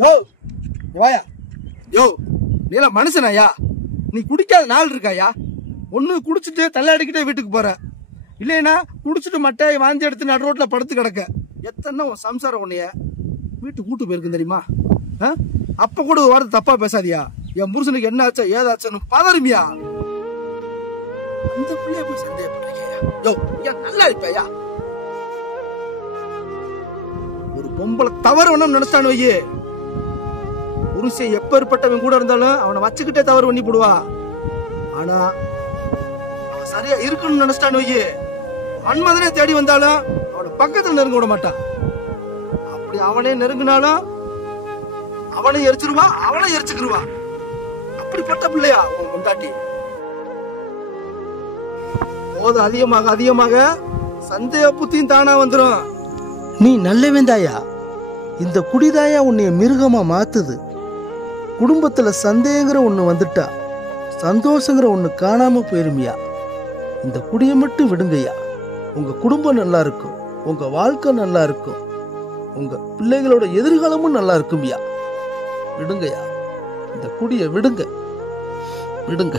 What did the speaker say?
யோ வாயா. யோ நீலாம் மனுஷனாயா? நீ குடிக்காத நாள் இருக்காயா? ஒன்று குடிச்சிட்டு தள்ளாடிக்கிட்டே வீட்டுக்கு போற, இல்லைன்னா குடிச்சிட்டு மட்டை வாந்தி எடுத்து நடு ரோட்ல படுத்து கிடக்க. எத்தனை உன் சம்சாரம் உன்னைய வீட்டுக்கு கூட்டு போயிருக்கு தெரியுமா? அப்ப கூட ஒரு வார்த்தை தப்பா பேசாதியா. என் புருஷனுக்கு என்ன ஆச்சா ஏதாச்சுன்னு பதறுமியா? அந்த பிள்ளைய போய் சந்தேகப்படுறீங்க? நல்லா இருப்பையா? ஒரு பொம்பளை தவறு ஒண்ணும் நினைச்சான்னு வையே, புருஷன் எப்பேற்பட்டவன் கூட இருந்தாலும் அவனை வச்சுக்கிட்டே தவறு பண்ணி போடுவா. ஆனா அவன் சரியா இருக்குன்னு நினைச்சிட்டான்னு வையே, மன்மதனே தேடி வந்தாலும் அவனை பக்கத்துல நெருங்க விட மாட்டான். அப்படி அவனே நெருங்கினாலும் அவனை எரிச்சிருவா, அவனை எரிச்சுக்கிருவா. அப்படிப்பட்ட பிள்ளையா உன் முண்டாட்டி? போது அதிகமாக அதிகமாக சந்தேக புத்தியும் தானா வந்துடும். நீ நல்லவன் தாயா, இந்த குடிதாயா உன்னைய மிருகமா மாத்துது. குடும்பத்துல சந்தேகங்கிற ஒண்ணு வந்துட்டா சந்தோஷங்கிற ஒண்ணு காணாம போயிருமியா. இந்த குடியை மட்டும் விடுங்கய்யா. உங்க குடும்பம் நல்லா இருக்கும், உங்க வாழ்க்கை நல்லா இருக்கும், உங்க பிள்ளைகளோட எதிர்காலமும் நல்லா இருக்கும்யா. விடுங்கய்யா, இந்த குடியை விடுங்க, விடுங்க.